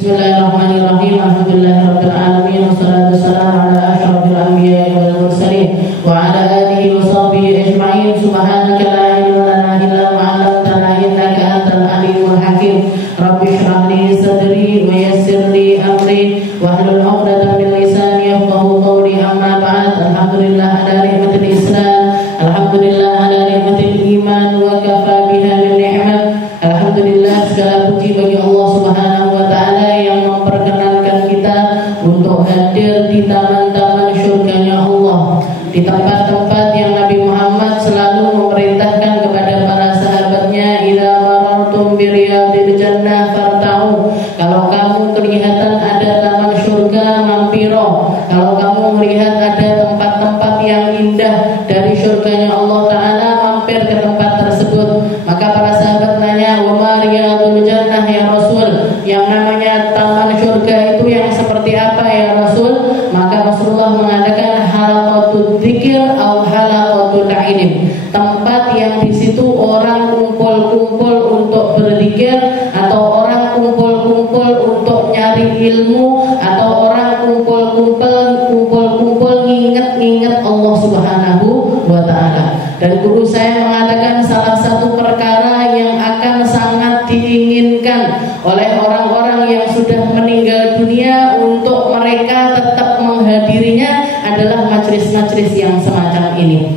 Bismillahirrahmanirrahim. Alhamdulillahirabbil alamin wassalatu wassalamu ala asyrofil anbiya'i wal mursalin wa ala alihi wa sahbihi ajma'in. Subhanaka la ilma lana illa ma 'allamtana innaka antal alimul hakim. Rabbi shrah li sadri wa yassir li amri wahlul 'uqdatam min lisani yafqahu qawli. Amma ba'd. Alhamdulillah ala ni'matil Islam, alhamdulillah ala ni'matil iman wa kafa biha min ni'mat. Alhamdulillah, segala puji bagi Allah Subhanahu wa ta'ala yang memperkenankan kita untuk hadir di taman-taman surganya Allah, di tempat-tempat yang Nabi Muhammad selalu memerintahkan kepada para sahabatnya, idza marartum bi riyadil jannah farta'u. Kalau kamu kelihatan ada taman surga, mampiro. Kalau kamu melihat ada tempat-tempat yang indah dari surganya Allah Ta'ala, mampir ke tempat tersebut. Maka para sahabat nanya, wa ma riyadul jannah ya Rasul? Yang namanya taman surga itu yang seperti apa ya Rasul? Maka Rasulullah mengatakan halaqatul dzikir atau halaqatul ilm. Tempat yang di situ orang kumpul-kumpul untuk berzikir, atau orang kumpul-kumpul untuk nyari ilmu, atau orang kumpul-kumpul nginget-nginget Allah Subhanahu wa ta'ala. Dan guru saya mengatakan salah satu perkara yang akan sangat diinginkan oleh orang-orang yang sudah meninggal dunia untuk mereka tetap menghadirinya adalah majelis-majelis yang semacam ini.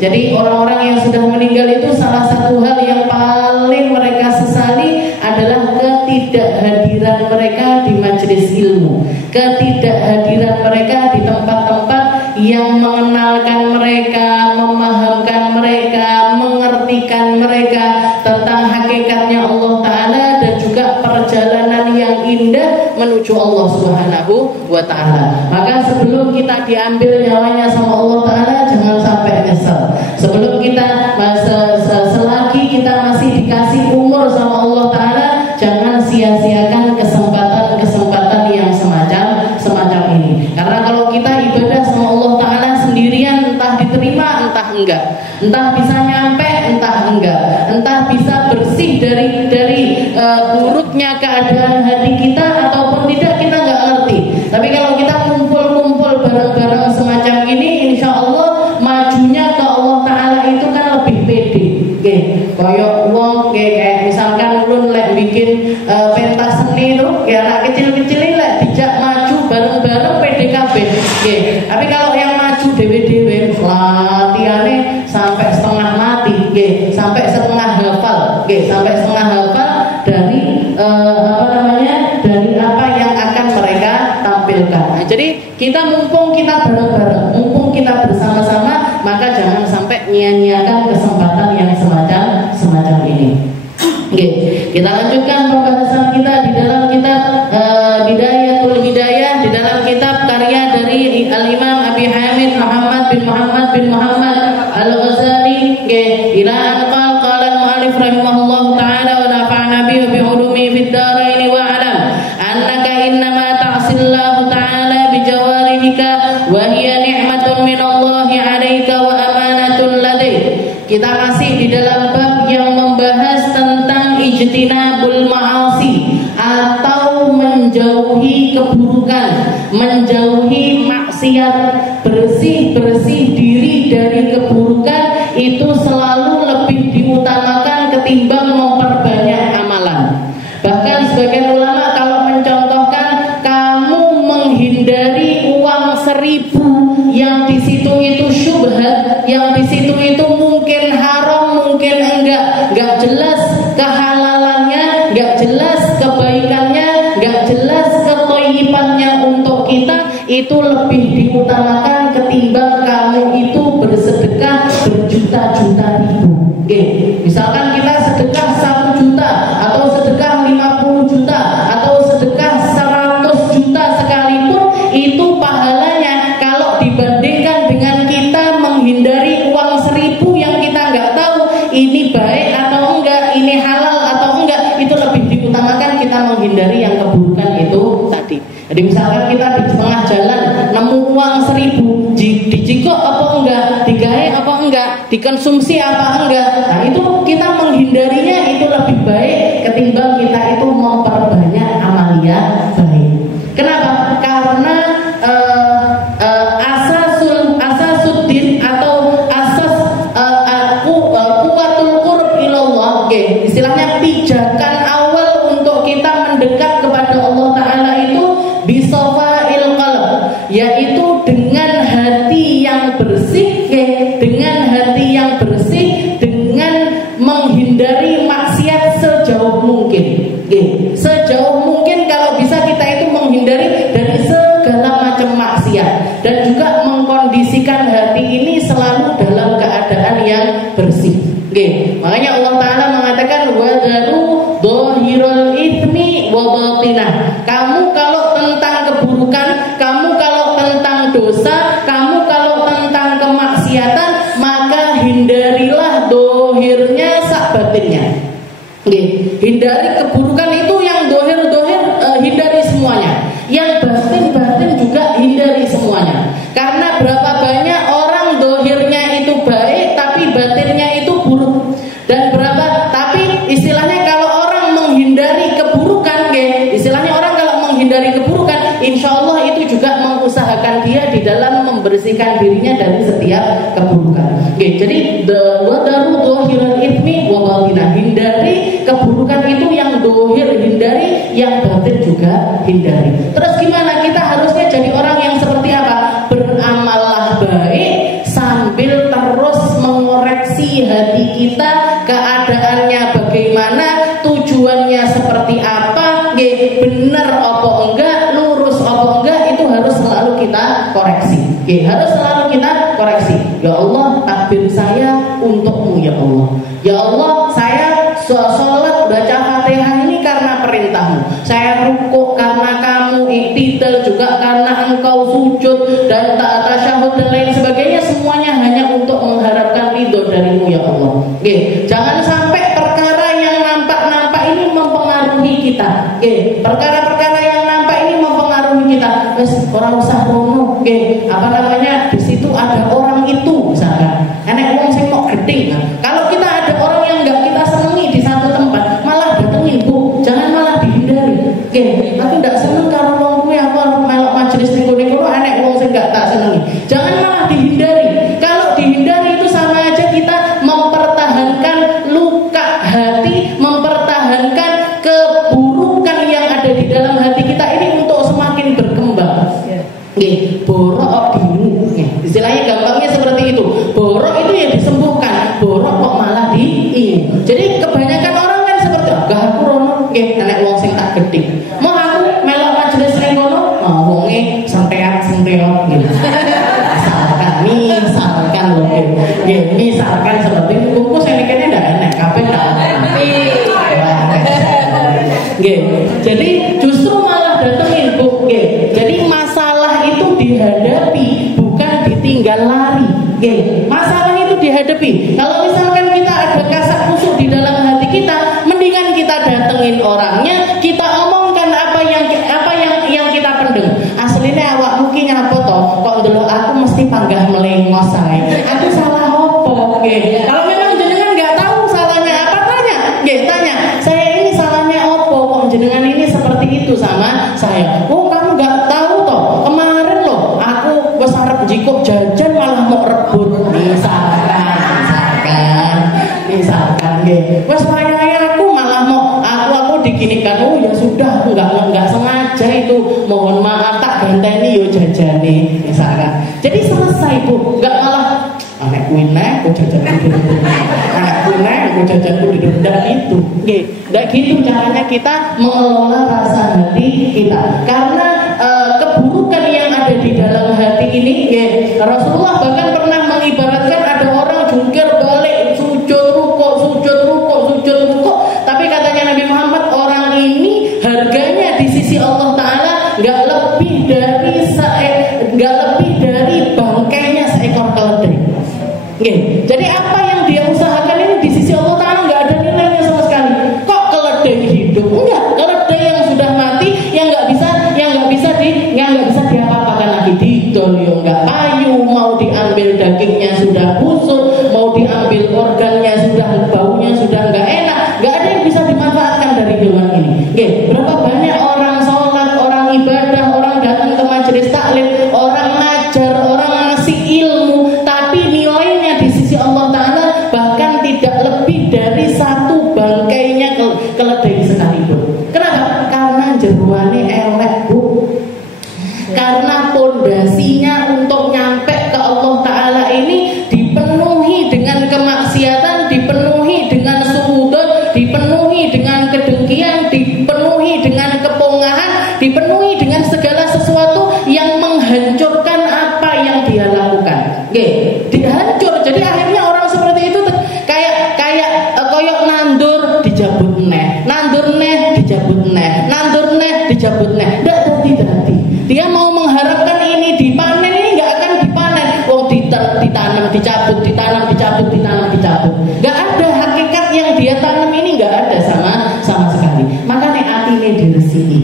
Jadi orang-orang yang sudah meninggal itu salah satu hal yang paling mereka sesali adalah ketidakhadiran mereka di majelis ilmu, ketidakhadiran mereka di tempat-tempat yang mengenalkan mereka, memahamkan mereka, mengertikan mereka tentang hakikatnya Allah Ta'ala dan juga perjalanan yang indah menuju Allah Subhanahu wa ta'ala. Maka sebelum kita diambil nyawanya sama Allah Ta'ala, jangan sampai nyesel. Sebelum kita selagi kita masih dikasih umur sama Allah Ta'ala, jangan sia-siakan kesempatan-kesempatan yang semacam ini. Karena kalau kita ibadah sama Allah Ta'ala sendirian, entah diterima entah enggak, entah bisa nyampe entah enggak, entah bisa bersih dari buruknya keadaan hati kita ataupun tidak, kita enggak ngerti. Tapi kalau kita kumpul-kumpul bareng-bareng semacam ini, insya Allah majunya ke Allah Ta'ala itu kan lebih pede. Koyok wong kayak misalkan ulun lek bikin pentas seni tuh, ya anak kecil-kecil ini lek dijak maju bareng-bareng PDKB. Tapi kalau yang maju dewe-dewe latihannya sampai setengah mati, sampai setengah hafal, dari dari apa yang akan mereka tampilkan. Nah, jadi kita mumpung kita bareng-bareng, mumpung kita bersama-sama, maka jangan sampai nyia-nyiakan kesempatan yang semacam ini. Kita lanjutkan pembahasan kita di dalam kitab Bidayatul Hidayah, di dalam kitab karya dari Al-Imam Abi Hamid Muhammad bin Muhammad Al-Ghazali, ila an qala al-mu'allif rahimahullahu ta'ala wa nafa'na bihi wa bi ulumi fid darain wa alam annaka innama ta'sillahu ta'ala bi jawarihika wa hiya ni'matun min Allah 'alaika wa amanatun ladayk. Kita masih di dalam bab yang membahas tentang ijtinabul ma'asi, atau menjauhi keburukan, menjauhi maksiat, bersih diri dari keburukan itu selalu lebih diutamakan ketimbang memperbanyak amalan. Bahkan sebagian ulama kalau mencontohkan, kamu menghindari uang 1000 yang di situ itu syubhat, yang di situ itu mungkin haram, mungkin enggak jelas kehalalannya, enggak jelas kebaikannya, enggak jelas kethayyibannya untuk kita, itu lebih diutamakan ketimbang kamu itu bersedekah berjuta-juta ribu. Misalkan kita sedekah 1 juta, atau sedekah 50 juta, atau sedekah 100 juta sekalipun, itu pahalanya kalau dibandingkan dengan kita menghindari uang 1000 yang kita nggak tahu ini baik atau enggak, ini halal atau enggak, itu lebih diutamakan kita menghindari yang keburukan itu tadi. Jadi misalkan kita di tengah jalan nemu uang 1000, dijikok apa enggak, digawe apa enggak, dikonsumsi apa enggak, nah itu kita menghindarinya itu lebih baik ketimbang kita itu memperbanyak amaliyah kepada Allah Ta'ala itu bisafa'il qalb, yaitu dengan hati yang bersih, dengan hati yang bersih, dengan menghindari maksiat sejauh mungkin. Sejauh mungkin kalau bisa kita itu menghindari dari segala macam maksiat, dan juga mengkondisikan hati ini selalu dalam keadaan yang bersih. Makanya Allah Ta'ala mengatakan wadaru dhahirul itsmi wa batinah. Kamu kalau tentang keburukan, kamu kalau tentang dosa, kamu kalau tentang kemaksiatan, maka hindarilah dohirnya sak batinnya. Hindari keburukan itu yang dohir-dohir, hindari semuanya. Yang batin-batin juga hindari semuanya. Karena berapa banyak orang dohirnya itu baik tapi batinnya itu buruk. Dan berapa, tapi istilahnya kalau orang menghindari keburukan, istilahnya orang kalau menghindari keburukan, insya Allah itu juga mengusahakan dia di dalam membersihkan dirinya dari setiap keburukan. Jadi wadaru dhahirul itsmi wa batinah, hindari keburukan itu yang dohir hindari, yang batin juga hindari. Terus gimana kita harusnya jadi orang yang seperti apa? Beramallah baik sambil terus mengoreksi hati kita, keadaannya bagaimana, tujuannya seperti apa, benar apa enggak, lurus apa enggak, itu harus selalu kita koreksi. Harus selalu kita koreksi. Ya Allah, takbir saya untukmu ya Allah. Ya Allah, saya sholat baca Fatihah ini karena perintahmu. Saya rukuk karena kamu, iktidal juga karena engkau, sujud dan tasyahud dan lain sebagainya, semuanya hanya untuk mengharapkan ridho darimu ya Allah. Jangan sampai perkara yang nampak-nampak ini mempengaruhi kita. Perkara-perkara yang nampak ini mempengaruhi kita. Orang usah rono, apa namanya, di situ ada orang itu misalkan. Enek wong sing kok gedeng. Kalau kita ada orang yang enggak kita senangi di satu tempat, malah datengin, Bu. Jangan malah dihindari. Aku enggak seneng karo wong kuwi, aku melok majelis ning kono enek wong sing enggak tak senengi. Jangan malah dihindari. Kalau dihindari itu sama aja kita mempertahankan luka hati, mempertahankan keburukan yang ada di dalam hati kita ini untuk semakin berkembang. Borok dimu, istilahnya gampangnya seperti itu. Borok itu ya disembuhkan, borok kok malah diingu. Jadi kebanyakan orang kan seperti gak aku rono, anak wong sing tak gedhe. Mau aku melok majelis ning kono, wonge santean-santean gitu. Misalkan loh, misalkan seperti itu, kuku sing kene ndak enak, kabeh tak ngerti. Jadi justru malah datengin, Bu. Jadi masalah itu dihadapi, bukan ditinggal lari. Masalah itu dihadapi. Kalau misalkan kita ada kasak kusuk di dalam hati kita, mendingan kita datengin orangnya, kita omongkan apa yang kita pendem. Aslinya awakmu ki nyapa to? Kok ndelok aku mesti panggah melengos ae. Aku salah opo? Kalau memang jenengan nggak tahu salahnya apa, tanya. Saya ini salahnya opo? Kok jenengan ini seperti itu sama saya? Oh, kamu nggak tahu toh? Kemarin loh, aku wes arep jikuk jajan malah mau rebut. Misalkan, wes wayah aku malah mau aku diginikan. Oh ya sudah, nggak sengaja itu. Mohon maaf, tak ganteni yo jajane. Misalkan. Jadi selesai, Bu. Nggak malah anak kuinek, jajanku di rumah. Anak kuinek, jajanku di rumah itu. Nggak gitu caranya kita mengelola rasa hati kita. Karena keburukan yang ada di dalam hati ini, Rasulullah bahkan pernah mengibaratkan ada orang jungkir balik, sujud rukuk, tapi katanya Nabi Muhammad, orang ini harganya di sisi Allah Ta'ala nggak lebih dari bangkainya seekor keledai. Jadi apa yang dia usahakan ini di sisi Allah Ta'ala nggak ada nilainya sama sekali. Kok keledai hidup? Enggak, keledai yang sudah mati, yang nggak bisa diapa-apakan lagi, didol yo nggak payu, mau diambil dagingnya sudah busuk, mau diambil organnya sudah, baunya sudah nggak enak, nggak ada yang bisa dimanfaatkan dari hewan ini. Berapa banyak orang sholat, orang ibadah, orang datang ke majelis taklim, orang ngajar, orang ngasih ilmu, tapi nilainya di sisi Allah Ta'ala bahkan tidak lebih dari tujuannya elek, Bu. Karena pondasinya untuk nyampe ke Allah Ta'ala ini dipenuhi dengan kemaksiatan, dipenuhi dengan suudzon, dipenuhi dengan kedengkian, dipenuhi dengan kepongahan, dipenuhi dengan segala sesuatu yang menghancurkan apa yang dia lakukan. Dihancur. Jadi akhirnya orang seperti itu kayak koyok nandur dijabut neh, nandur neh dijabut neh, nandur neh dijabut neh. Ndak hati-hati. Dia mau mengharapkan ini dipanen, ini nggak akan dipanen. Wong ditanam dicabut, ditanam dicabut, ditanam dicabut. Nggak ada hakikat yang dia tanam ini, nggak ada sama sekali. Makanya hatinya diresiki,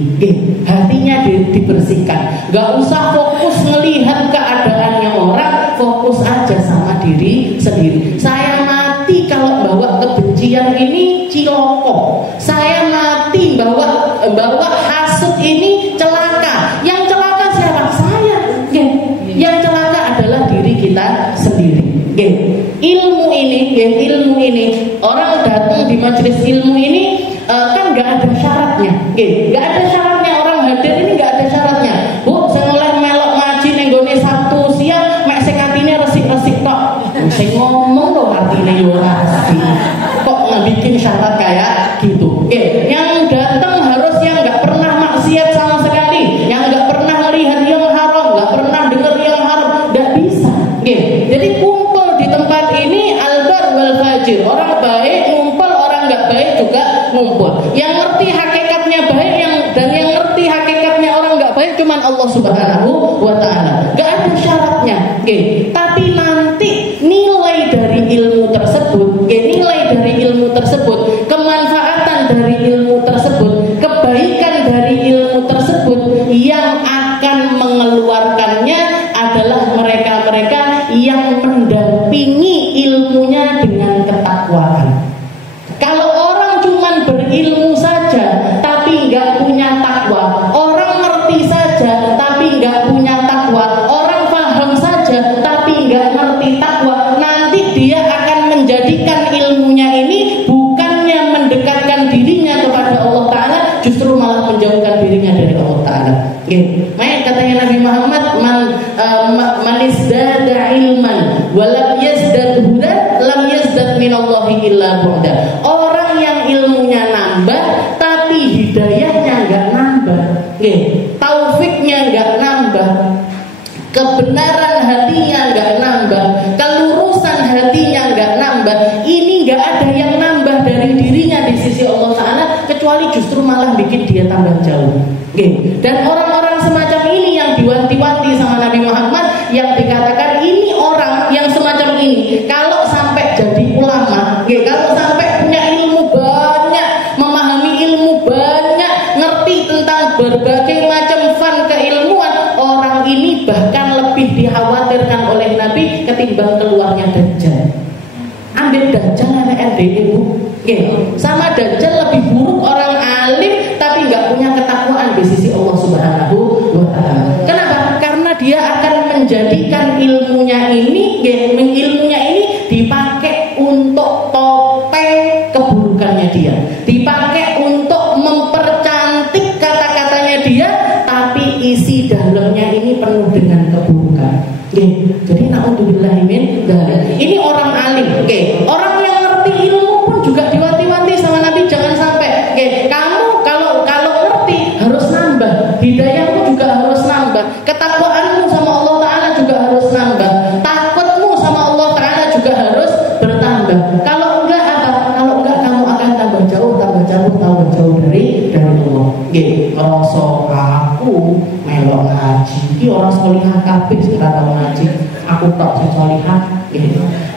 hatinya dibersihkan. Nggak usah fokus melihat keadaannya orang, fokus aja sama diri sendiri. Saya mati kalau bawa kebencian ini ciloko. Saya mati bawa hasud ini celaka. Yang celaka siapa? Saya. Yang celaka adalah diri kita sendiri. Ilmu ini orang datang di majelis ilmu ini kan nggak ada syaratnya. Nggak ada syaratnya orang hadir ini, nggak ada syaratnya. Bu, saya mulai melok ngaji nenggone Sabtu siang, mek sing atine resik-resik tok. Sing ngomong loh artine yo asli. Kok ngebikin syarat kayak gitu. Yang datang harus yang nggak pernah maksiat sama sekali, yang nggak pernah melihat yang haram, nggak pernah dengar yang haram, nggak bisa. Jadi kumpul di tempat ini albar wal fajir, orang baik ngumpul, orang nggak baik juga ngumpul. Yang ngerti hakikatnya baik dan yang ngerti hakikatnya orang nggak baik cuman Allah Subhanahu wa Ta'ala. Nggak ada syaratnya. Tapi nanti nilai dari ilmu tersebut, kemanfaatan dari ilmu tersebut, kebaikan dari ilmu tersebut yang akan mengeluarkannya adalah mereka-mereka yang mendampingi ilmunya dengan ketakwaan. Kalau orang cuman berilmu saja tapi nggak punya takwa, orang ngerti saja tapi nggak punya takwa, orang paham saja tapi nggak ngerti takwa, nanti dia akan menjadikan ilmunya ini bukannya mendekatkan dirinya kepada Allah Ta'ala, justru malah menjauhkan dirinya dari Allah Ta'ala. Makanya katanya Nabi Muhammad, man izdada ilman walam yazdad hudan lam yazdad minallahi illa bu'da. Orang yang ilmunya nambah tapi hidayahnya nggak nambah, taufiknya nggak nambah, kebenaran hatinya nggak nambah, kelurusan hatinya nggak nambah, ini nggak ada yang nambah dari dirinya di sisi Allah Ta'ala, kecuali justru malah bikin dia tambah jauh. Dan orang-orang semacam ini yang diwanti-wanti sama Nabi Muhammad, yang dikatakan ini orang yang semacam ini kalau sampai jadi ulama, kalau sampai punya ilmu banyak, memahami ilmu banyak, ngerti tentang berbagai macam fan keilmuan, orang ini bahkan lebih dikhawatirkan oleh Nabi ketimbang keluarnya Dajjal. Ambil Dajjal anak ibu, sama Dajjal lebih buruk orang alim tapi nggak punya ketakwaan di sisi Allah Subhanahu wa Ta'ala. Kenapa? Karena dia akan menjadikan ilmunya ini dipakai untuk topeng keburukannya dia, dipakai untuk mempercantik kata-katanya dia, tapi isi dalamnya ini penuh dengan keburukan. Jadi naudzubillah min dzalik. Ini orang alim, orang yang ngerti ilmu pun juga diwanti-wanti sama Nabi, jangan sampai kamu kalau ngerti harus nambah, hidayahmu juga harus nambah, ketakwaanmu sama Allah Ta'ala juga harus nambah, takutmu sama Allah Ta'ala juga harus bertambah. Kalau enggak apa? Kalau enggak kamu akan tambah jauh dari Allah. Ngerasa aku melok ngaji, ini orang solihah kabeh sing ora tau ngaji, aku tak sing solihah.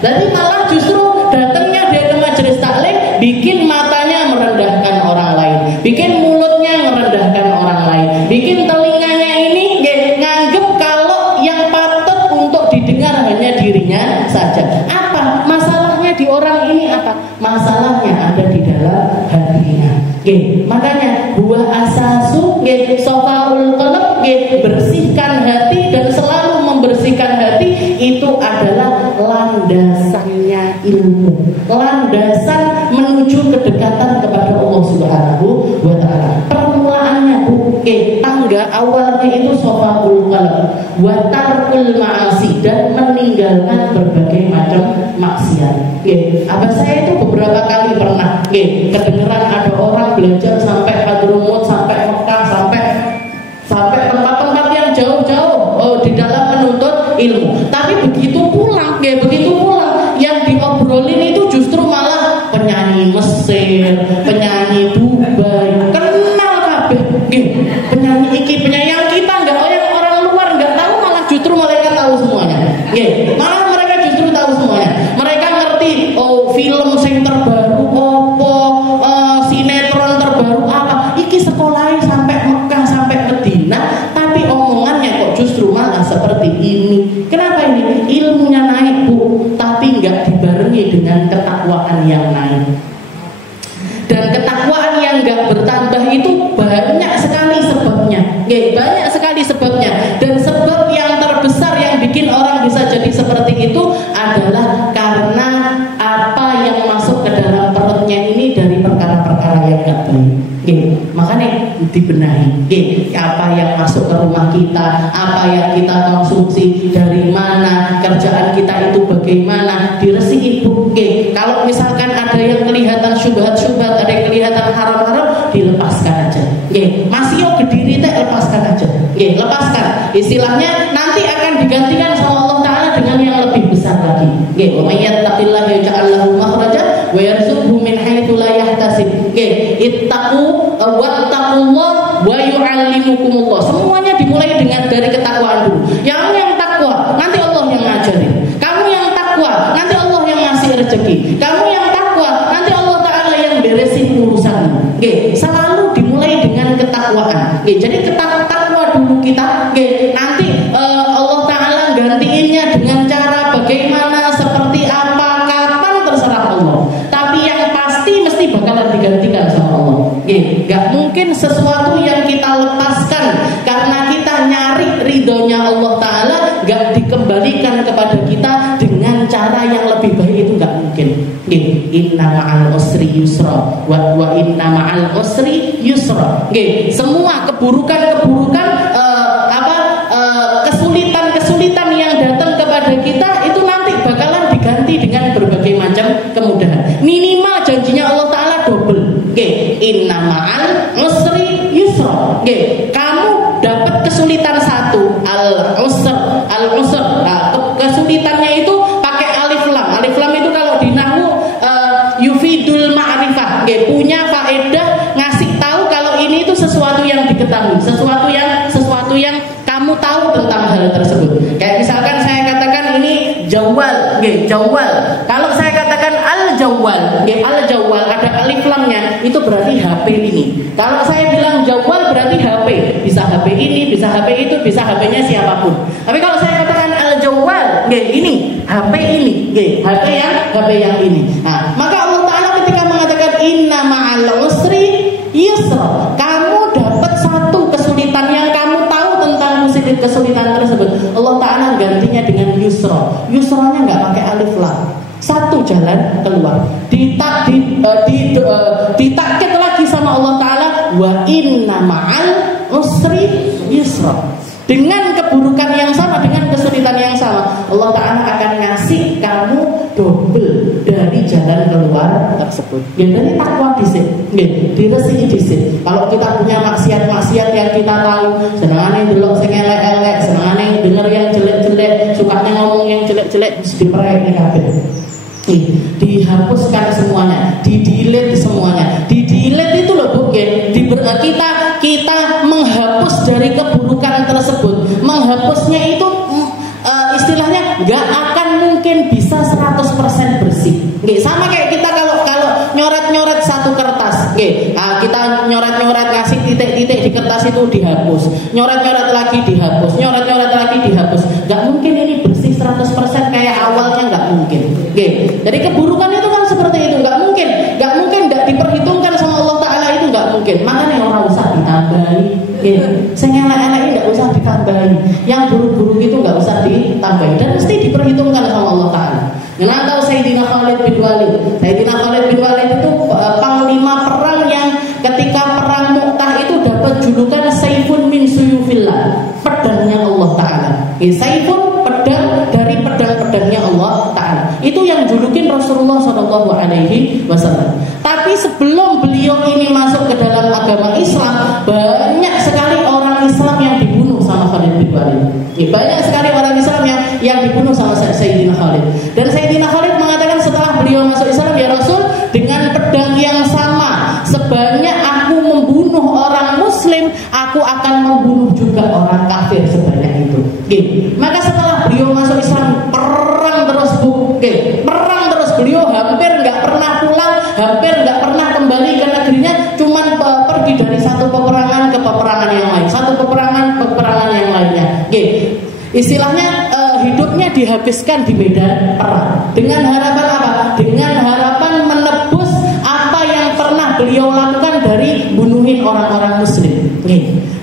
Jadi malah justru datangnya dia ke majelis taklim bikin matanya merendahkan orang lain, bikin mulutnya merendahkan orang lain, bikin telinganya ini nganggep kalau yang patut untuk didengar hanya dirinya saja. Apa masalahnya di orang ini? Apa masalahnya ada di dalam hatinya? Makanya buah asasu sofaul qalb, bersihkan hati, dan selalu membersihkan hati itu adalah landasannya ilmu, landasan menuju kedekatan kepada Allah Subhanahu wa Ta'ala. Permulaannya tangga awalnya itu sofa'ul qalb wa tarkul ma'asi, dan meninggalkan berbagai macam maksiat. Abah saya itu beberapa kali pernah kedengeran ada orang belajar sampai Hadramut, sampai Mekah, sampai tempat-tempat yang jauh-jauh di dalam menuntut ilmu. Tapi begitu pulang yang diobrolin itu justru malah penyanyi Mesir, penyanyi Dubai, kenal kabeh. Penyanyi iki, penyanyi yang kita enggak, yang orang luar enggak tahu, malah justru mereka tahu semuanya. Malah mereka justru tahu semuanya. Mereka ngerti film sing terbaru opo, sinetron terbaru apa. Iki sekolahnya sampai Mekah, sampai Medina, tapi omongannya kok justru malah seperti ini. Kenapa ini? Ilmunya naik, Bu, tapi enggak dibarengi dengan ketakwaan yang naik. Dan ketakwaan yang enggak bertambah itu banyak sekali sebabnya. Banyak sekali sebabnya. Dan sebab yang terbesar yang bikin orang bisa jadi seperti itu adalah karena apa yang masuk ke dalam perutnya ini dari perkara-perkara yang enggak baik. Makanya dibenahi. Apa yang masuk ke rumah kita, apa yang kita konsumsi, dari mana, kerjaan kita itu bagaimana, diresihi, Bu. Kalau misalkan ada yang kelihatan syubhat-syubhat, ada yang kelihatan haram-haram, dilepaskan aja. Masih yo gediri teh, lepaskan aja. Lepaskan. Istilahnya nanti akan digantikan sama Allah Ta'ala dengan yang lebih besar lagi. Wa may yattaqillaha yaj'al lahu makhraja wa yarzuqhu min haitsu la yahtasib. Ittaqu wattaqullah wa yu'allimukumullah. Semuanya dimulai dari ketakwaan dulu. Yang takwa, nanti Allah yang ngajarin. Kamu yang takwa, nanti Allah yang ngasih rezeki. Kamu yang takwa, nanti Allah Ta'ala yang beresin urusanmu. Selalu dimulai dengan ketakwaan. Jadi takwa dulu kita. Nanti Allah Ta'ala gantiinnya dengan cara bagaimana, seperti apa, kapan, terserah Allah. Tapi yang pasti mesti bakalan digantikan sama Allah. Gak mungkin sesuatu yang kita lepaskan karena kita nyari ridhonya Allah Ta'ala gak dikembalikan kepada kita dengan cara yang lebih baik, itu gak mungkin. Inna ma'al usri yusra wa inna ma'al usri yusra. Semua keburukan-keburukan, kesulitan-kesulitan yang datang kepada kita itu nanti bakalan diganti dengan berbagai macam kemudahan. Minimal janjinya Allah Ta'ala double. Inna ma'al usri yusra. Kamu dapat kesulitan satu, al-usr. Nah, kesulitannya itu pakai alif lam. Alif lam itu kalau di nahwu yufidul ma'rifah. Punya faedah, ngasih tahu kalau ini itu sesuatu yang diketahui, sesuatu yang kamu tahu tentang hal tersebut. Kayak misalkan saya katakan ini jawal, jawal. Kalau saya katakan al-jawal, al-jawal ada alif lamnya, itu berarti HP ini. Kalau saya bilang jawal berarti HP, bisa HP ini, bisa HP itu, bisa HP-nya siapapun. Tapi kalau saya katakan al-jawal, ini HP ini, HP yang ini. Nah, maka Allah Ta'ala ketika mengatakan inna ma'al usri yusra, kamu dapat satu kesulitan yang kamu tahu tentang kesulitan tersebut, Allah Ta'ala gantinya dengan yusra. Yusranya nggak pakai alif lam, satu jalan keluar. Ditakkit lagi sama Allah Ta'ala, wa inna ma'al usri yusra. Dengan keburukan yang sama, dengan kesulitan yang sama, Allah Ta'ala akan ngasih kamu double dari jalan keluar tersebut. Dari takwa disik, diresihi disik. Kalau kita punya maksiat-maksiat yang kita tahu, senengane delok sing elek-elek, senengane denger yang jelek-jelek, sukanya ngomong yang jelek-jelek, diperek kabeh. Dihapuskan semuanya, di-delete semuanya. Di-delete itu loh, Bu, kita menghapus dari keburukan tersebut. Menghapusnya itu istilahnya nggak akan mungkin bisa 100% bersih. Sama kayak kita kalau nyoret-nyoret satu kertas, kita nyoret-nyoret ngasih titik-titik di kertas itu dihapus, nyoret-nyoret lagi dihapus, nyoret-nyoret lagi dihapus. Nggak mungkin ini bersih 100% kayak awalnya, nggak mungkin. Jadi keburukan itu kan seperti itu, nggak mungkin nggak diperhitungkan sama Allah Ta'ala, itu nggak mungkin. Makanya orang usah ditambahi, saya elek-elek nggak usah ditambahi, yang buruk-buruk itu nggak usah ditambahi, dan mesti diperhitungkan sama Allah Ta'ala. Nggak tahu Sayyidina Khalid bin Walid. Sayyidina Khalid bin Walid itu panglima perang yang ketika perang Mu'tah itu dapat julukan Saifun min Saifun, pedang dari pedang-pedangnya Allah Ta'ala. Itu yang julukin Rasulullah SAW. Tapi sebelum beliau ini masuk ke dalam agama Islam, banyak sekali orang Islam yang dibunuh sama Khalid bin Walid. Banyak sekali orang Islam yang dibunuh sama Sayyidina Khalid. Dan Sayyidina Khalid mengatakan setelah beliau masuk Islam, ya Rasul, dengan pedang yang sama, sebanyak aku membunuh orang Muslim, aku akan membunuh juga orang kafir sebanyak itu. Maka setelah beliau masuk Islam, perang terus perang terus. Beliau hampir nggak pernah pulang, hampir nggak pernah kembali ke negerinya, cuman pergi dari satu peperangan ke peperangan yang lain, satu peperangan yang lainnya. Istilahnya hidupnya dihabiskan di medan perang. Dengan harapan apa? Dengan harapan menebus apa yang pernah beliau lakukan dari bunuhin orang-orang Muslim.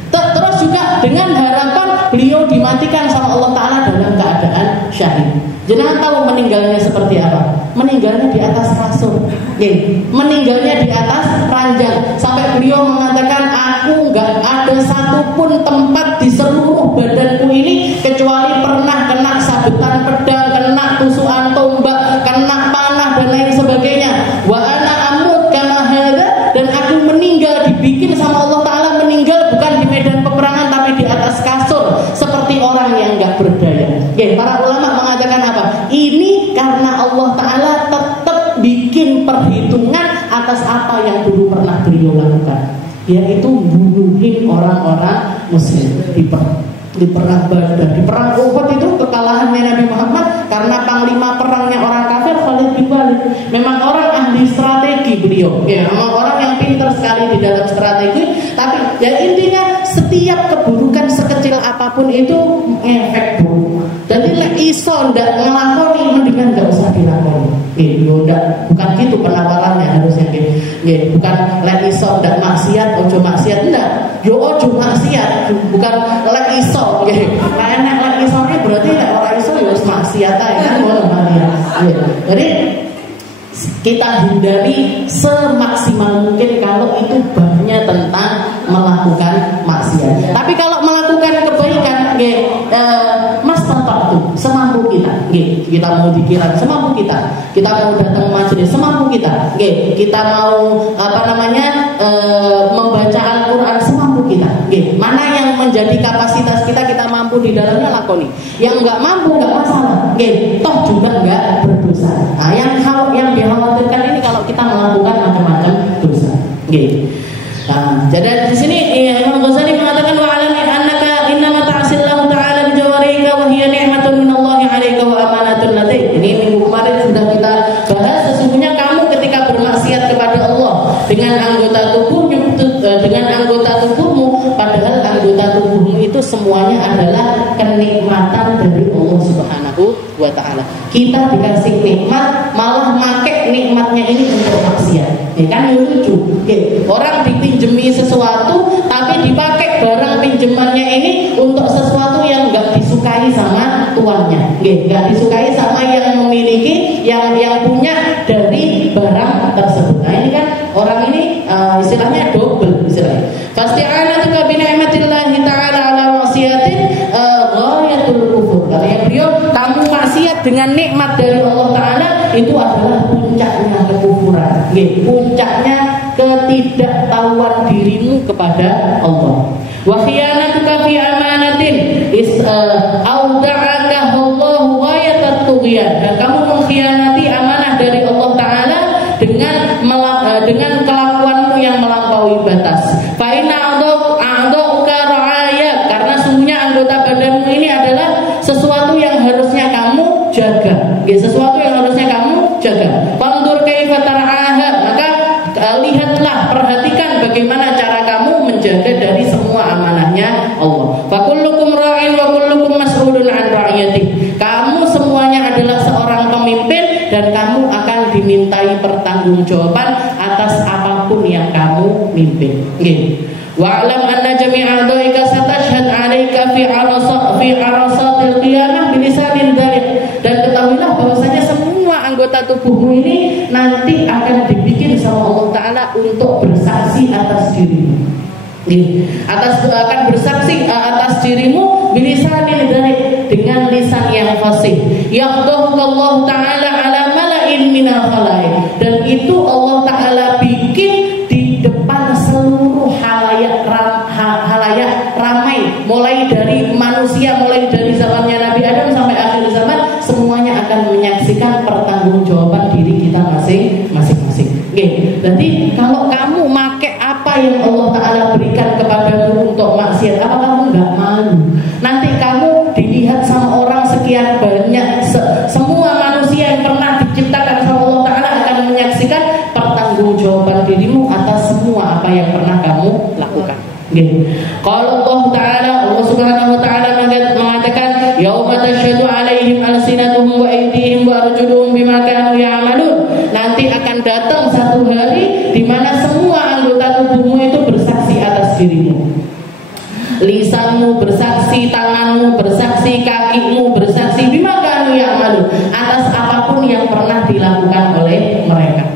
Terus juga dengan harapan beliau dimatikan sama Allah Ta'ala dalam keadaan syahid. Jangan tahu meninggalnya seperti apa. Meninggalnya di atas kasur, meninggalnya di atas ranjang. Sampai beliau mengatakan, aku gak ada satupun tempat di seluruh badanku ini kecuali pernah kena sabetan pedang, kena tusukan tombak, kena panah dan lain sebagainya. Wa ana amut kama hadza, dan aku meninggal dibikin sama Allah Ta'ala, meninggal bukan di medan peperangan tapi di atas kasur seperti orang yang gak berdaya. Para ulama mengatakan apa? Ini karena Allah Ta'ala tetap bikin perhitungan atas apa yang dulu pernah beliau lakukan, yaitu bunuhin orang-orang Muslim di perang Badar, di perang Uhud. Itu kekalahannya Nabi Muhammad karena panglima perangnya orang kafir Khalid bin Walid. Memang orang ahli strategi beliau, memang orang yang pintar sekali di dalam strategi. Tapi ya intinya setiap keburukan sekecil apapun itu efek buruk. Jadi lek iso ndak ngelakoni, mendingan nggak usah dilakoni. Bukan gitu penawarannya harusnya. Bukan lek iso ndak maksiat, ojo maksiat, enggak. Yo ojo maksiat, bukan lek iso. Lah enak lek iso ini berarti lek ora iso yo maksiat ae kan ngono ya. Jadi kita hindari semaksimal mungkin kalau itu babnya tentang melakukan maksiat. Tapi kalau melakukan kebaikan, mas tentu semampu kita. Kita mau dikira semampu kita. Kita mau datang majelis semampu kita. Kita mau membaca Al-Quran semampu kita. Mana yang menjadi kapasitas kita, kita mampu di dalamnya lakoni. Yang nggak mampu nggak masalah. Toh juga nggak berdosa. Nah, yang dikhawatirkan ini kalau kita melakukan macam-macam dosa. Nah, jadi di sini Imam Ghazali mengatakan wa alami annaka innama ta'sillahu ta'ala bi jawarika wa hiya ni'matun minallahi 'alaika wa amanatun ladaik. Ini minggu kemarin sudah kita bahas, sesungguhnya kamu ketika bermaksiat kepada Allah dengan anggota tubuhmu, padahal anggota tubuhmu itu semuanya adalah kenikmatan dari Allah Subhanahu wa Ta'ala. Kita dikasih nikmat, malah make nikmatnya ini untuk maksiat. Kan lucu. Orang dipinjemi sesuatu tapi dipakai barang pinjamannya ini untuk sesuatu yang nggak disukai sama tuannya, nggak disukai sama yang memiliki, yang punya dari barang tersebut. Nah ini kan orang ini istilahnya double istilahnya. Fasti'anatuka bi ni'matillahi ta'ala ala maksiatin ghayatul kufur. Katanya beliau, kamu maksiat dengan nikmat dari Allah Ta'ala itu adalah puncaknya kekufuran, puncaknya ketidaktahuan dirimu kepada Allah. Wa khiyanatuka fi amanatin auda'aka Allahu ghayatat tughyan. Dan kamu mengkhianati amanah dari Allah Ta'ala dengan kelakuanmu yang melampaui batas. Fa inna a'dha'uka ra'aya, karena sungguhnya anggota badanmu ini adalah sesuatu yang harusnya kamu jaga. Sesuatu yang harusnya kamu jaga. Fanzur kaifa tar'aha, maka lihatlah, perhatikan bagaimana cara kamu menjaga dari semua amanahnya Allah. Fa kullukum ra'in wa kullukum mas'ulun 'an ra'iyatihi. Kamu semuanya adalah seorang pemimpin dan kamu akan dimintai pertanggungjawaban atas apapun yang kamu mimpin. Wa'lam anna jami'a a'dha'ika satashhad 'alaika fi arasatil qiyamah bilisanin dzalik. Dan ketahuilah bahwasanya semua anggota tubuhmu ini nanti akan dibikin sama Allah Ta'ala untuk bersaksi atas dirimu. Akan bersaksi atas dirimu bilisanin dzalik, dengan lisan yang fasih. Yaqdahukallahu ta'ala ala mala'in minal khalaik. Dan itu Allah Ta'ala bikin di depan seluruh halayak ramai, mulai dari manusia, mulai dari zamannya Nabi Adam sampai akhir zaman, semuanya akan menyaksikan pertanggungjawaban diri kita masing-masing. Jadi kalau kamu make apa yang Allah Ta'ala berikan kepadamu untuk maksiat, apa kamu nggak malu? Nanti kamu dilihat sama orang sekian banyak, semua manusia yang pernah diciptakan sama Allah Ta'ala akan menyaksikan pertanggungjawaban dirimu atas semua apa yang pernah kamu lakukan. Kalau Allah Subhanahu wa Ta'ala mengatakan, yauma tasyhadu 'alaihim alsinatuhum wa aydihim wa arjuluhum bima kanu ya'malun. Nanti akan datang satu hari di mana semua anggota tubuhmu itu bersaksi atas dirimu. Lisanmu bersaksi, tanganmu bersaksi, kakimu bersaksi, bima kanu ya'malun, atas apapun yang pernah dilakukan oleh mereka.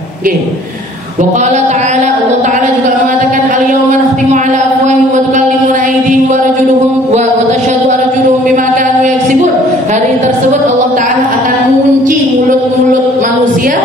Wa qala ta'ala, Allah Ta'ala juga mengatakan, al-yawma nakhtimu 'ala afwahihim wa tukallimuna aydihim wa arjuluhum wa tashhadu arjuluhum bima kanu yaksibun. Hari tersebut Allah Ta'ala akan mengunci mulut-mulut manusia,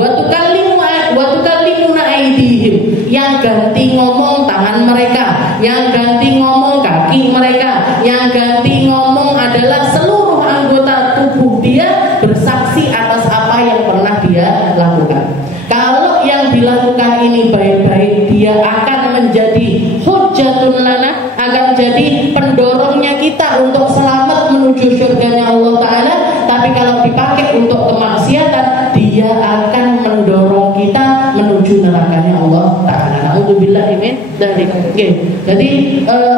wa tukallimuna aydihim, yang ganti ngomong tangan mereka, yang ganti ngomong kaki mereka, yang ganti ngomong adalah seluruh anggota tubuh dia bersaksi atas apa yang pernah dia lakukan. Kalau yang dilakukan ini baik-baik, dia akan menjadi hujjatun lana, akan jadi pendorongnya kita untuk selamat menuju surganya Allah Ta'ala. Tapi kalau dipakai untuk kemaksiatan, dia akan mendorong kita menuju nerakanya Allah Ta'ala. Na'udzubillah min dzalik. Jadi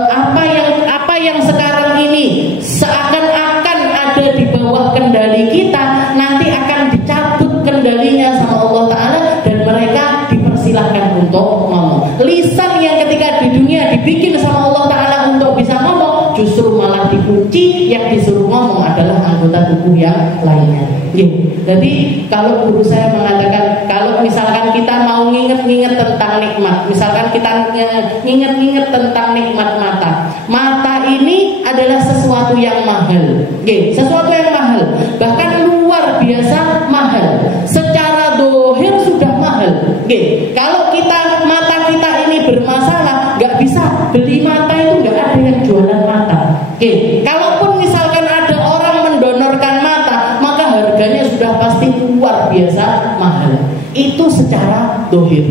apa yang sekarang ini seakan-akan ada di bawah kendali kita, nanti akan dicabut kendalinya sama Allah Ta'ala, dan mereka dipersilahkan untuk ngomong. Lisan yang ketika di dunia dibikin sama Allah Ta'ala untuk bisa ngomong, justru malah dikunci. Yang disuruh ngomong adalah anggota tubuh yang lainnya. Jadi kalau guru saya mengatakan, kalau misalkan kita mau nginget-nginget tentang nikmat, misalkan kita nginget-nginget tentang nikmat mata ini adalah sesuatu yang mahal. Sesuatu yang mahal, bahkan luar biasa mahal. Secara dohir sudah mahal. Kalau mata kita ini bermasalah, nggak bisa beli mata, itu nggak ada yang jualan mata. Kalaupun misalkan ada orang mendonorkan mata, maka harganya sudah pasti luar biasa mahal. Itu secara dohir.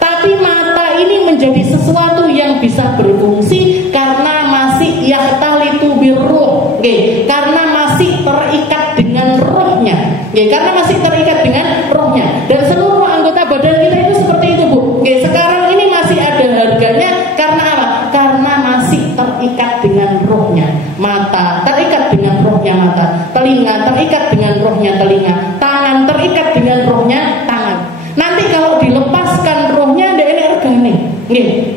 Tapi mata ini menjadi sesuatu yang bisa berfungsi karena masih yahtalitu birruh, karena masih terikat dengan rohnya, karena masih terikat dengan rohnya. Dan seluruh anggota badan kita itu seperti itu, Bu. Sekarang ini masih ada harganya karena apa? Karena masih terikat dengan rohnya. Mata terikat dengan rohnya mata, telinga terikat dengan rohnya telinga, tangan terikat dengan rohnya tangan. Nanti kalau dilepaskan rohnya, ada harganya.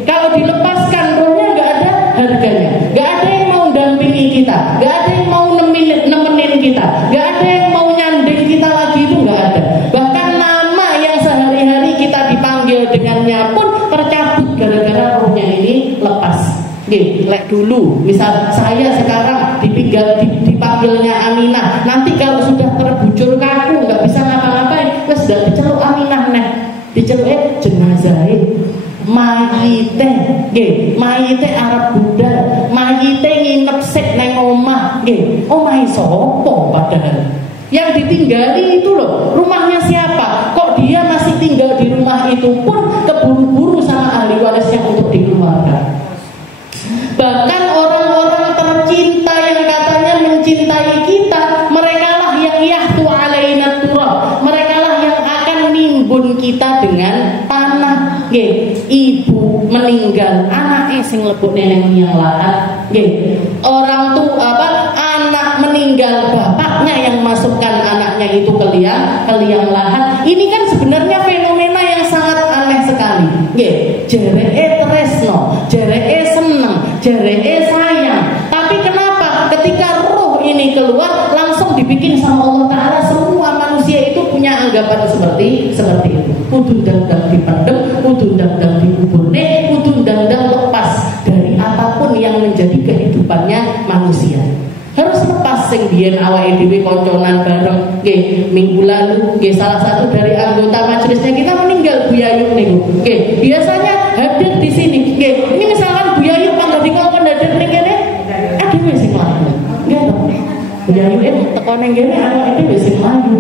Kalau dilepaskan rohnya, nggak ada harganya. Nggak ada yang mau dampingi kita, nggak ada yang mau nemenin kita, nggak ada yang mau nyanding kita lagi, itu nggak ada. Bahkan nama yang sehari-hari kita dipanggil dengannya pun tercabut gara-gara rohnya ini lepas. Lek dulu, misal saya sekarang dipanggilnya Aminah, nanti kalau sudah terbujur kaku, nggak bisa ngapa-ngapain, wes sudah diceluk Aminah nih, diceluk jenazah mayite, mayite Arab Buddha, mayite nginep sik neng omah, omah sopo padahal yang ditinggali itu loh, rumahnya siapa? Kok dia masih tinggal di rumah itu pun keburu-buru sama ahli warisnya untuk dikeluarkan. Bahkan orang-orang tercinta yang katanya mencintai kita, merekalah yang yahtu alaina turab, merekalah yang akan nimbun kita dengan tanah. Ibu meninggal, anaknya sing lebok neneng yang lahat. Orang tuh anak meninggal, bapaknya yang masukkan anaknya itu ke liang lahat. Ini kan sebenarnya fenomena yang sangat aneh sekali. Jeree tresno, jeree seneng, jeree sayang. Tapi kenapa ketika roh ini keluar langsung dibikin sama Allah Ta'ala, semua manusia itu punya anggapan seperti itu. Kudu dandang dipendem, kudu dandang dikuburne, kudu dandang lepas dari apapun yang menjadi kehidupannya manusia. Harus lepas. sing biyen awake dhewe konconan bareng nggih minggu lalu nggih salah satu dari anggota majelisnya kita meninggal, Bu Yayu niku. Nggih, biasanya hadir di sini. Nggih, ini misalkan Bu Yayu mangga dikon hadir ning kene, adewe sing laku. Nggih to. Bu Yayu teko ning kene awake dhewe sing laku.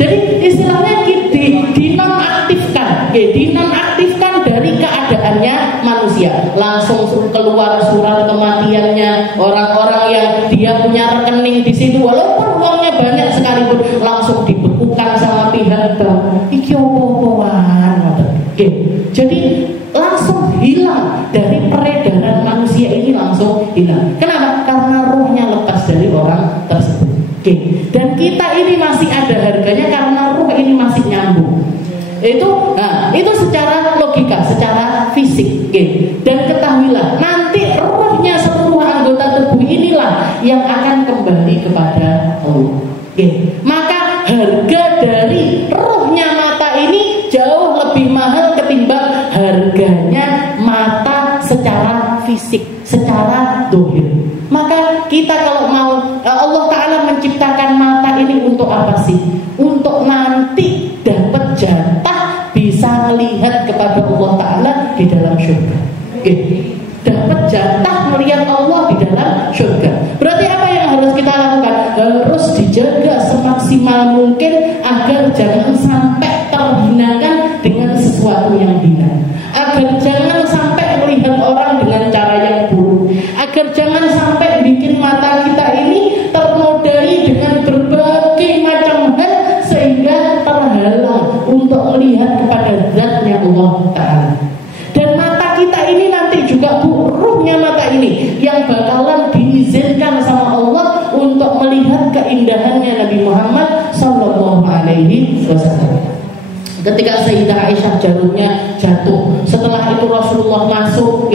Jadi istilahnya dinonaktifkan. Nggih, dinonaktifkan dari keadaannya manusia. Langsung keluar surat kematiannya, orang-orang yang dia punya rekening di situ walaupun uangnya banyak sekalipun langsung dibekukan sama pihak bank. Iki opo-opoan. Jadi langsung hilang dari peredaran manusia ini, langsung hilang. Kenapa? Karena ruhnya lepas dari orang tersebut. Dan kita ini masih ada harganya karena ruh ini masih nyambung. Itu secara logika, secara fisik. Dan ketahuilah nanti ruhnya seluruh anggota tubuh inilah yang akan kembali kepada Allah. Maka harga dari ruhnya mata ini jauh lebih mahal ketimbang harganya mata secara fisik, secara dohir. Maka kita kalau mau, Allah Ta'ala menciptakan mata ini untuk apa sih? Untuk nanti dapat jatah bisa melihat kepada Allah Ta'ala di dalam surga. Dapat jatah melihat Allah di dalam surga. Berarti apa yang harus kita lakukan? Harus dijaga semaksimal mungkin agar jangan sampai terhinakan dengan sesuatu yang hina, agar jangan sampai melihat orang dengan cara yang buruk, agar jangan sampai bikin mata kita ini ternodai dengan berbagai macam hal sehingga terhalang untuk melihat kepada zatnya Allah Ta'ala. Dan mata kita ini nanti juga ruhnya mata ini yang bakalan diizinkan sama Allah untuk melihat keindahannya Nabi Muhammad Sallallahu Alaihi Wasallam. Ketika Sayyidah Aisyah jarumnya jatuh, setelah itu Rasulullah masuk,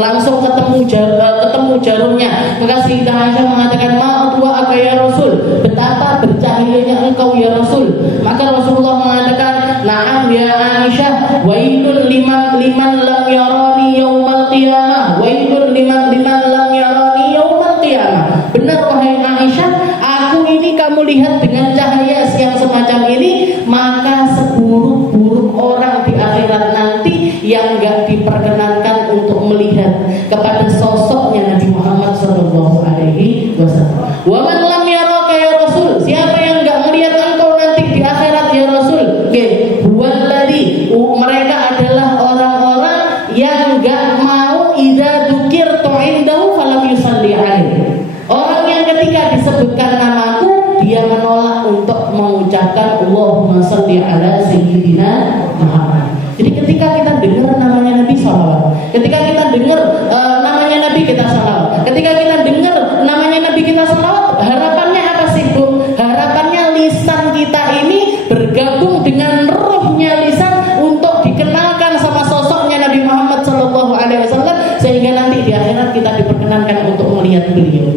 langsung ketemu jarumnya. Maka Sayyidah Aisyah mengatakan, "Ma aga ya Rasul, betapa bercahayanya engkau ya Rasul." Maka Rasulullah mengatakan, "Na'am ya Aisyah, wailul liman lam yarani yaumal qiyamah, wailul liman lam yarani yaumal qiyamah." Benar wahai Aisyah, aku ini kamu lihat dengan cahaya yang semacam ini, maka seburuk-buruk orang di akhirat nanti yang enggak diperkenankan untuk melihat kepada sosoknya Nabi Muhammad Sallallahu Alaihi Wasallam. Wa man lam yaraka ya Rasul, siapa yang enggak melihat engkau nanti di akhirat ya Rasul? Huwallazi, mereka adalah orang-orang yang enggak mau idza dzukirtu indahu falam yusalli alaihi. Orang yang ketika disebutkan namaku dia menolak untuk mengucapkan Allahumma sholli ala sayyidina Muhammad. Jadi ketika kita dengar namanya Nabi sallallahu, ketika kita dengar namanya Nabi kita sallallahu, ketika kita dengar namanya Nabi kita sallallahu, harapannya apa sih, Bu? Harapannya lisan kita ini bergabung dengan ruhnya lisan untuk dikenalkan sama sosoknya Nabi Muhammad sallallahu alaihi wasallam, sehingga nanti di akhirat kita diperkenankan untuk melihat beliau,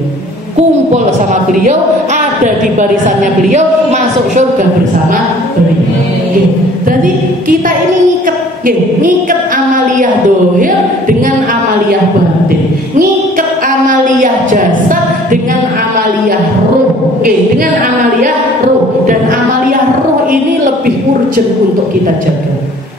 kumpul sama beliau, ada di barisannya beliau, masuk surga bersama beliau. Jadi kita ini ngikat amaliyah dohir dengan amaliyah batin, ngikat amaliyah jasad dengan amaliyah ruh, dengan amaliyah ruh. Dan amaliyah ruh ini lebih urgent untuk kita jaga.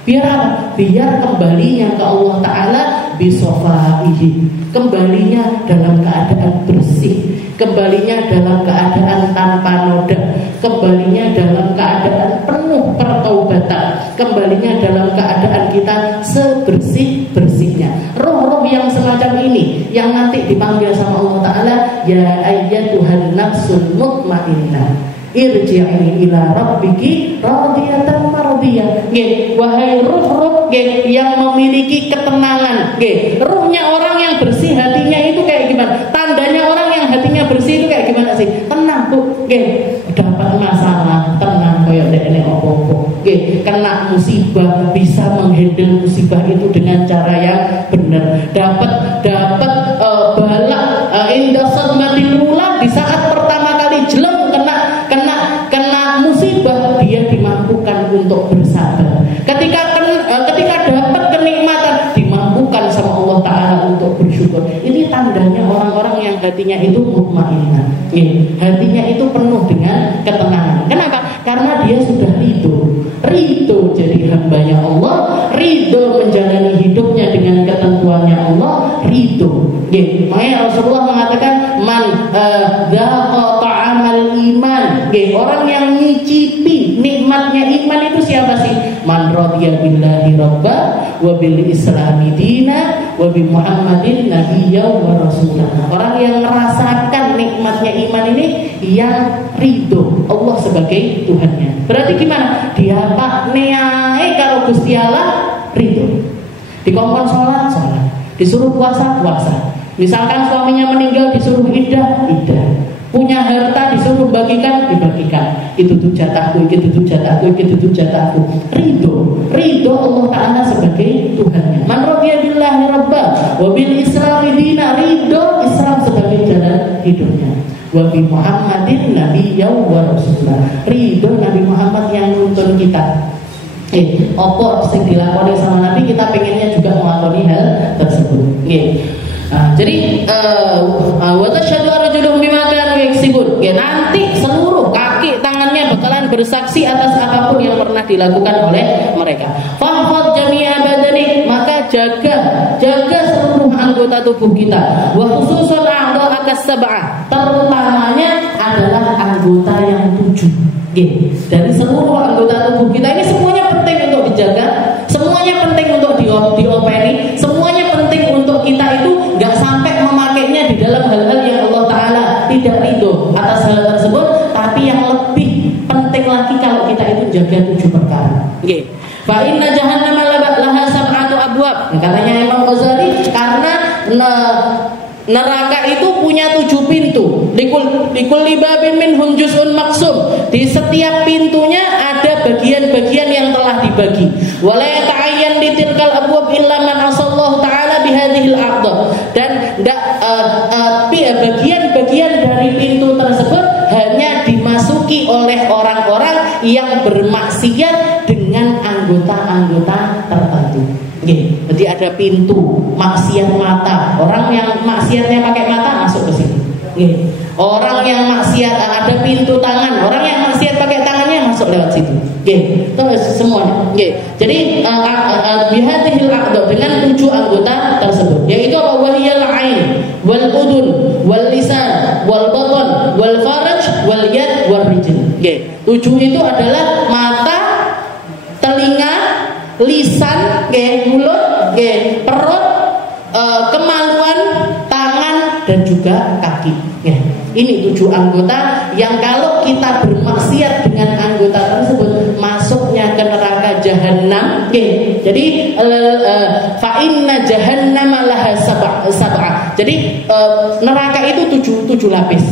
Biar apa? Biar kembalinya ke Allah Ta'ala bisofaihi, kembalinya dalam keadaan bersih, kembalinya dalam keadaan tanpa noda, kembalinya dalam keadaan penuh pertaubatan, kembalinya dalam keadaan kita sebersih-bersihnya. Roh-roh yang semacam ini yang nanti dipanggil sama Allah Ta'ala, ya ayyatuhan nafsul mutmainnah, irji'i ila rabbiki radiyatan mardiyah. Wahai ruh-ruh yang memiliki ketenangan. Ruhnya orang yang bersih hatinya itu kayak gimana? Tandanya orang yang hatinya bersih itu kayak gimana sih? Tenang tuh. Dapat masalah tenang kayak ndekne opo-opo. Kena musibah bisa menghandle musibah itu dengan cara yang benar. Dapat bala indah sadmatil ula, di saat pertama kali jelek kena musibah, dia dimampukan untuk bersabar. Ketika dapat kenikmatan, dimampukan sama Allah Ta'ala untuk bersyukur. Ini tandanya orang-orang yang yang hatinya itu mutmainnah. Hatinya itu penuh dengan ketenangan. Kenapa? Karena dia sudah ridho jadi hambanya Allah, ridho menjalani hidupnya dengan ketentuannya Allah, ridho. Makanya Rasulullah mengatakan man dzaqa ta'amal iman. Orang yang nyicipi nikmatnya iman itu siapa sih? Man radiya billahi rabba wa bil islami dina wa bi Muhammadin nabiyya wa rasulah. Orang yang merasakan nikmatnya iman ini yang ridho Allah sebagai Tuhannya. Berarti gimana? Dia pak neae kalau Gusti Allah ridho. Dikongkon sholat, disuruh puasa. Misalkan suaminya meninggal disuruh idah. Punya harta disuruh dibagikan. Itu tuh jatahku. Ridho Allah Ta'ala sebagai Tuhannya. Man radiya billahi rabba wa bil islami dina, ridho Islam sebagai jalan hidupnya. Wa bi Muhammadin nabiyya wa rasulah, ridho Nabi Muhammad yang nuntun kita. Apa sing dilakoni sama Nabi, kita pengennya juga melakoni hal tersebut. Jadi wa tasyhadu arjuluhum bima kanu yaksibun. Nanti seluruh kaki tangannya bakalan bersaksi atas apapun yang pernah dilakukan oleh mereka. Fahfadz jami'a badanik, maka jaga seluruh anggota tubuh kita. Wa khususun a'dha'aka sab'ah, terutamanya adalah anggota yang 7. Dari seluruh anggota tubuh kita ini semuanya penting untuk dijaga, semuanya penting untuk diopeni, semuanya penting untuk kita itu nggak sampai memakainya di dalam hal-hal yang Allah Ta'ala tidak ridho atas hal tersebut. Tapi yang lebih penting lagi kalau kita itu jaga 7 perkara. Fa inna jahannama laha sab'atu abwab. Katanya Imam Ghazali, karena neraka itu punya 7 pintu. Likulli babin minhum juz'un maqsum. Di setiap pintunya ada bagian-bagian yang telah dibagi. Wala yata'ayyan litilkal abwab illa man asallahu ta'ala bihadhil aqdar. Dan bagian-bagian dari pintu tersebut hanya dimasuki oleh orang-orang yang bermaksiat dengan anggota-anggota tertentu. Jadi ada pintu maksiat mata. Orang yang maksiatnya pakai mata masuk ke situ. Orang yang maksiat ada pintu tangan. Orang yang maksiat pakai tangannya masuk lewat situ. Terus semuanya. Jadi bihadhil aqdar, dengan 7 anggota tersebut, yaitu apa? Wahiyal ain wal udun wal lisan wal baton wal faraj wal yad wal rijl. 7 itu adalah mata, telinga, lisan, mulut, perut, kemaluan, tangan, dan juga kaki. Ini 7 anggota yang kalau kita bermaksiat dengan anggota tersebut, masuknya ke neraka jahanam. Jadi fa inna jahannama laha sab'ah. Jadi neraka itu 7 lapis.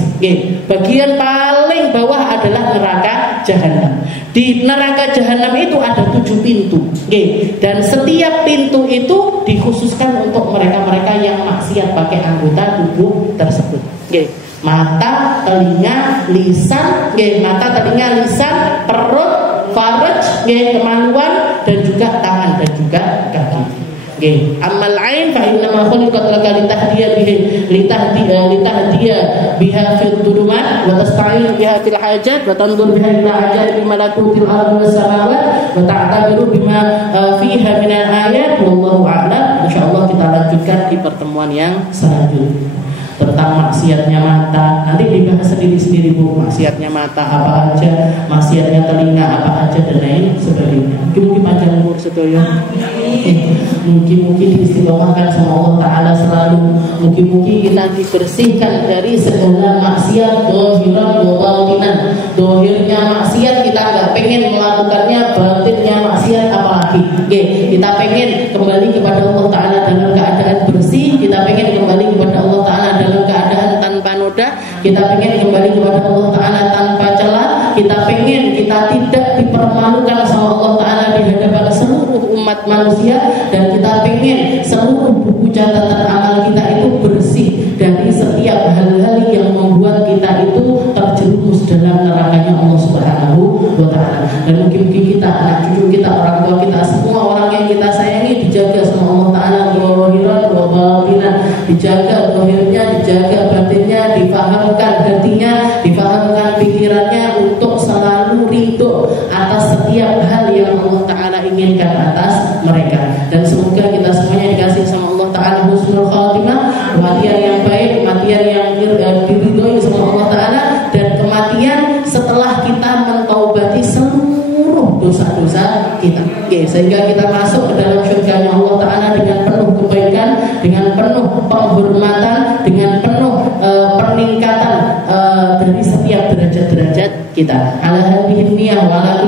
Bagian paling bawah adalah neraka jahanam. Di neraka jahanam itu ada 7 pintu. Dan setiap pintu itu dikhususkan untuk mereka-mereka yang maksiat pakai anggota tubuh tersebut. Mata, telinga, lisan, mata, telinga, lisan, perut, faraj, kemaluan, dan juga tangan dan juga kaki. Amal ain fa inna ma khuliqat laka litahdiya biha fil dhulumat wa tasta'in biha fil hajat wa tandur biha ila ajal bi malakutil ardi was samawat wa ta'tabiru bima fiha min al ayat. Wallahu a'lam. Insyaallah kita lanjutkan di pertemuan yang selanjutnya tentang maksiatnya mata. Nanti dibahas sendiri-sendiri Bu, maksiatnya mata apa aja, maksiatnya telinga apa aja, dan lain sebagainya. Mungkin panjang umur sedoyo. Mungkin diistiqomahkan sama Allah Ta'ala selalu. Mungkin kita dibersihkan dari segala maksiat dohiran batinan. Dohirnya maksiat kita nggak pengen melakukannya, batinnya maksiat apalagi. Kita pengen kembali kepada Allah Ta'ala dalam keadaan bersih. Kita pengen kembali kepada Allah Ta'ala dalam keadaan tanpa noda. Kita pengen kembali kepada Allah Ta'ala tanpa celah. Kita pengen kita tidak dipermalukan sama Allah Ta'ala di hadapan seluruh umat manusia. Dan kita pengen seluruh buku catatan amal kita itu bersih dari setiap hal-hal yang membuat kita itu terjerumus dalam nerakanya Allah Subhanahu wa Ta'ala. Dan mungkin kita, anak cucu kita, orang tua kita, semua orang yang kita sayangi dijaga sama Allah Ta'ala, dohiran wa batinan, dijaga dohirnya, dijaga batinnya, yang baik, kematian yang diridhoi sama Allah Ta'ala, dan kematian setelah kita mentaubati seluruh dosa-dosa kita. Oke, sehingga kita masuk ke dalam surga Allah Ta'ala dengan penuh kebaikan, dengan penuh penghormatan, dengan penuh peningkatan dari setiap derajat-derajat kita. Ala hadhihi niyah wa ala